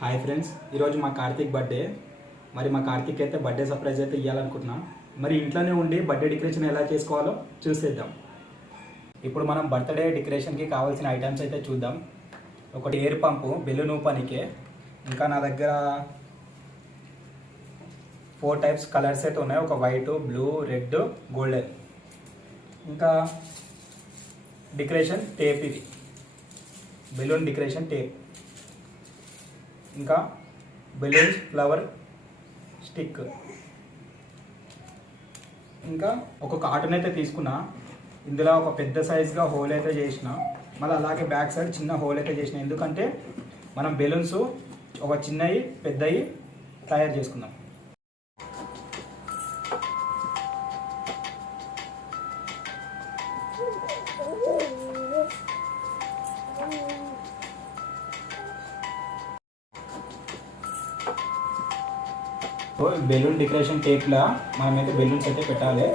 Hi friends, ఈరోజు మా Karthik birthday. మరి మా కార్తీక్ అయితే బర్త్డే సర్ప్రైజ్ అయితే ఇవ్వాలనుకుంటున్నాం. మరి ఇంట్లోనే ఉండి బర్త్డే డెకరేషన్ ఎలా చేసుకోవాలో చూసేద్దాం. ఇప్పుడు మనం బర్త్డే డెకరేషన్కి కావాల్సిన ఐటమ్స్ అయితే చూద్దాం. ఒకటి ఎయిర్ పంపు, బెలూన్ ఊపనికే. ఇంకా నా దగ్గర 4 టైప్స్ కలర్స్ అయితే ఉన్నాయి. ఒక వైట్, బ్లూ, రెడ్, గోల్డెన్. ఇంకా డెకరేషన్ టేప్, ఇది బెలూన్ డెకరేషన్ టేప్. ఇంకా బెలూన్స్, ఫ్లవర్ స్టిక్. ఇంకా ఒక కాటన్ అయితే తీసుకున్నా. ఇందులో ఒక పెద్ద సైజ్గా హోల్ అయితే చేసిన, మళ్ళీ అలాగే బ్యాక్ సైడ్ చిన్న హోల్ అయితే చేసిన. ఎందుకంటే మనం బెలూన్స్ ఒక చిన్నవి పెద్దవి తయారు చేసుకుందాం. బెలూన్ డెకరేషన్ టేప్లా మనమైతే బెలూన్స్ అయితే పెట్టాలి.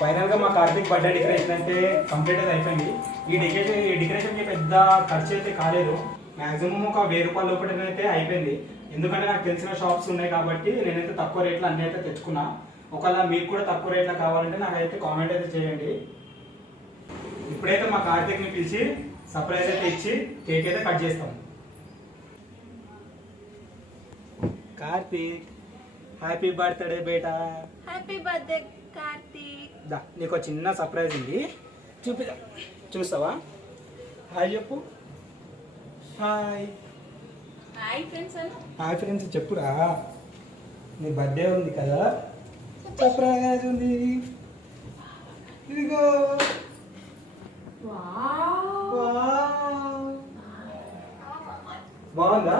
ఫైనల్గా మా కార్తీక్ బర్త్డే డెకరేషన్ అయితే కంప్లీట్ అయితే అయిపోయింది. ఈ డెకరేషన్కి పెద్ద ఖర్చు అయితే కాలేదు. మ్యాక్సిమం ఒక 1000 రూపాయల లోపల అయితే అయిపోయింది. ఎందుకంటే నాకు తెలిసిన షాప్స్ ఉన్నాయి కాబట్టి నేనైతే తక్కువ రేట్లో అన్నీ అయితే తెచ్చుకున్నా. ఒకవేళ మీకు కూడా తక్కువ రేట్లో కావాలంటే నాకైతే కామెంట్ అయితే చేయండి. ఇప్పుడైతే మా కార్తీక్ని పిలిచి సర్ప్రైజ్ అయితే ఇచ్చి కేక్ అయితే కట్ చేస్తాం. కార్తీక్, హ్యాపీ బర్త్డే బేటా. Happy birthday Karthik. దా, నీకు చిన్న సర్ప్రైజ్ ఉంది, చూపిదా. చూస్తావా? హాయ్ చెప్పు. Hi hi friends. Hi friends చెప్పురా. నీ బర్త్డే ఉంది కదా, సర్ప్రైజ్ ఉంది. ఇదిగో. బాగుందా?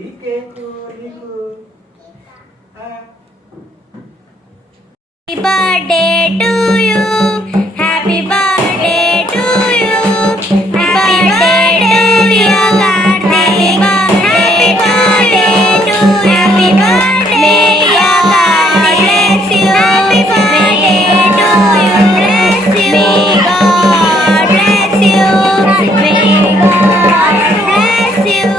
ఈ కేకు నీకు. Happy birthday to you. Happy birthday to you. Happy birthday to you. Happy birthday to you. Happy birthday. May God bless you. Happy birthday to you. Bless you. May God bless you. May God bless you.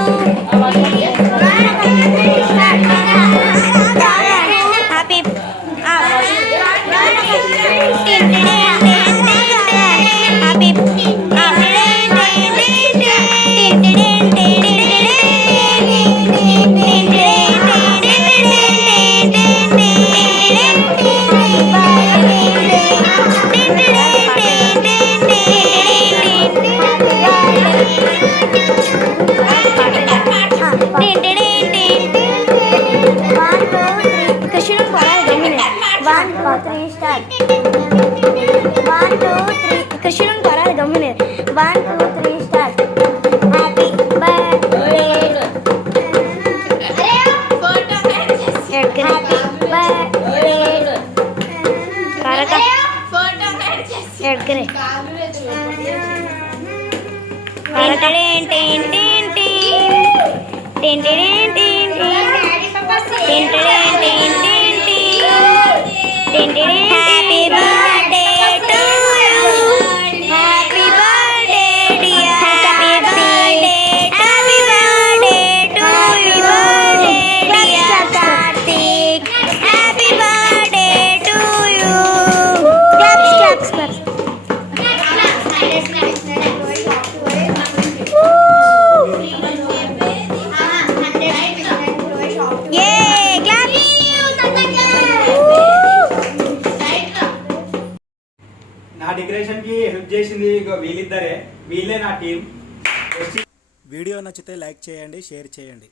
కృష్ణుడు కరాలి గమ్మునే 1 2 3 start happy birthday photo happy birthday కరక photo ఎడ్కరే happy birthday to you happy birthday dear happy birthday happy birthday to you dear Karthik happy birthday to you claps claps Yay! Clap! నా decoration కి help చేసింది ఇగో వీళ్ళిద్దరే, వీళ్ళే నా team. Video నచ్చితే లైక్ చేయండి, షేర్ చేయండి.